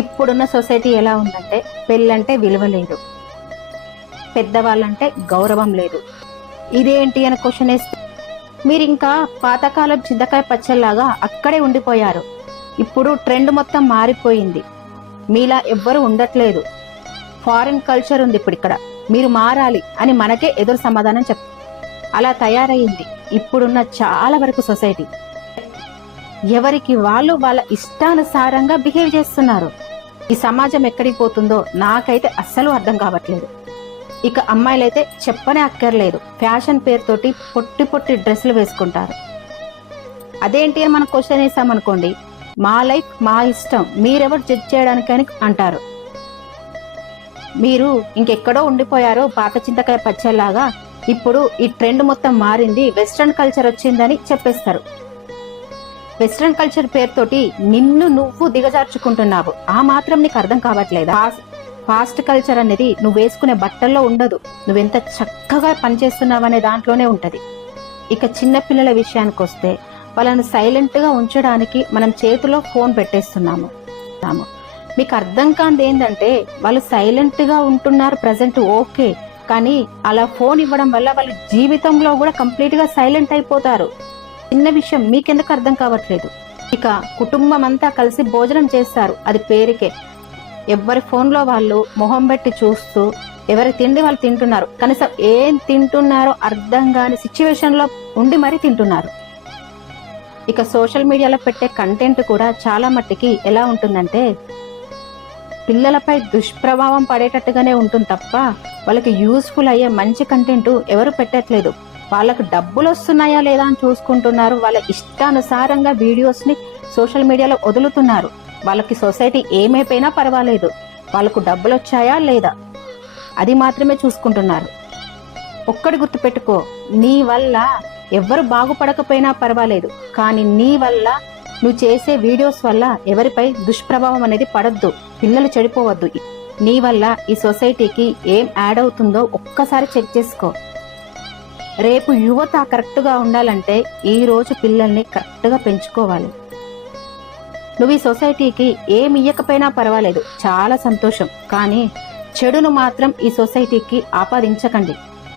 ఇప్పుడున్న సొసైటీ ఎలా ఉందంటే పెళ్ళంటే విలువ లేదు, పెద్దవాళ్ళంటే గౌరవం లేదు. ఇదేంటి అని క్వశ్చన్ వేస్తే మీరు ఇంకా పాతకాలం చింతకాయ పచ్చల్లాగా అక్కడే ఉండిపోయారు. ఇప్పుడు ట్రెండ్ మొత్తం మారిపోయింది, మీలా ఎవ్వరు ఉండట్లేదు, ఫారిన్ కల్చర్ ఉంది ఇప్పుడు ఇక్కడ, మీరు మారాలి అని మనకే ఎదురు సమాధానం చెప్తారు. అలా తయారయ్యింది ఇప్పుడున్న చాలా వరకు సొసైటీ. ఎవరికి వాళ్ళు వాళ్ళ ఇష్టానుసారంగా బిహేవ్ చేస్తున్నారు. ఈ సమాజం ఎక్కడికి పోతుందో నాకైతే అస్సలు అర్థం కావట్లేదు. ఇక అమ్మాయిలైతే చెప్పనే అక్కర్లేదు, ఫ్యాషన్ పేరుతోటి పొట్టి పొట్టి డ్రెస్సులు వేసుకుంటారు. అదేంటి అని మనం క్వశ్చన్ వేసామనుకోండి, మా లైఫ్ మా ఇష్టం, మీరెవరు జడ్జ్ చేయడానికని అంటారు. మీరు ఇంకెక్కడో ఉండిపోయారో పాత చింతకాయ పచ్చలాగా, ఇప్పుడు ఈ ట్రెండ్ మొత్తం మారింది, వెస్ట్రన్ కల్చర్ వచ్చిందని చెప్పేస్తారు. వెస్ట్రన్ కల్చర్ పేరుతోటి నిన్ను నువ్వు దిగజార్చుకుంటున్నావు. ఆ మాత్రం నీకు అర్థం కావట్లేదా? ఫాస్ట్ కల్చర్ అనేది నువ్వు వేసుకునే బట్టల్లో ఉండదు, నువ్వెంత చక్కగా పనిచేస్తున్నావు అనే దాంట్లోనే ఉంటది. ఇక చిన్న పిల్లల విషయానికి వస్తే వాళ్ళను సైలెంట్ గా ఉంచడానికి మనం చేతిలో ఫోన్ పెట్టేస్తున్నాము. మీకు అర్థం కానిది ఏంటంటే వాళ్ళు సైలెంట్ గా ఉంటున్నారు ప్రజెంట్, ఓకే, కానీ అలా ఫోన్ ఇవ్వడం వల్ల వాళ్ళు జీవితంలో కూడా కంప్లీట్ గా సైలెంట్ అయిపోతారు. చిన్న విషయం మీకెందుకు అర్థం కావట్లేదు? ఇక కుటుంబం అంతా కలిసి భోజనం చేస్తారు, అది పేరుకే. ఎవరి ఫోన్లో వాళ్ళు మొహం పెట్టి చూస్తూ ఎవరి తిండి వాళ్ళు తింటున్నారు. కనీసం ఏం తింటున్నారో అర్థం కాని సిచ్యువేషన్ లో ఉండి మరీ తింటున్నారు. ఇక సోషల్ మీడియాలో పెట్టే కంటెంట్ కూడా చాలా మట్టికి ఎలా ఉంటుందంటే పిల్లలపై దుష్ప్రభావం పడేటట్టుగానే ఉంటుంది తప్ప వాళ్ళకి యూస్ఫుల్ అయ్యే మంచి కంటెంట్ ఎవరు పెట్టట్లేదు. వాళ్ళకు డబ్బులు వస్తున్నాయా లేదా అని చూసుకుంటున్నారు. వాళ్ళ ఇష్టానుసారంగా వీడియోస్ ని సోషల్ మీడియాలో వదులుతున్నారు. వాళ్ళకి సొసైటీ ఏమైపోయినా పర్వాలేదు, వాళ్ళకు డబ్బులు వచ్చాయా లేదా అది మాత్రమే చూసుకుంటున్నారు. ఒక్కటి గుర్తుపెట్టుకో, నీ వల్ల ఎవరు బాగుపడకపోయినా పర్వాలేదు, కానీ నీ వల్ల నువ్వు చేసే వీడియోస్ వల్ల ఎవరిపై దుష్ప్రభావం అనేది పడద్దు, పిల్లలు చెడిపోవద్దు. నీ వల్ల ఈ సొసైటీకి ఏం యాడ్ అవుతుందో ఒక్కసారి చెక్ చేసుకో. రేపు యువత కరెక్ట్గా ఉండాలంటే ఈ రోజు పిల్లల్ని కరెక్ట్గా పెంచుకోవాలి. నువ్వు ఈ సొసైటీకి ఏమి ఇయ్యకపోయినా పర్వాలేదు, చాలా సంతోషం, కానీ చెడును మాత్రం ఈ సొసైటీకి ఆపాదించకండి.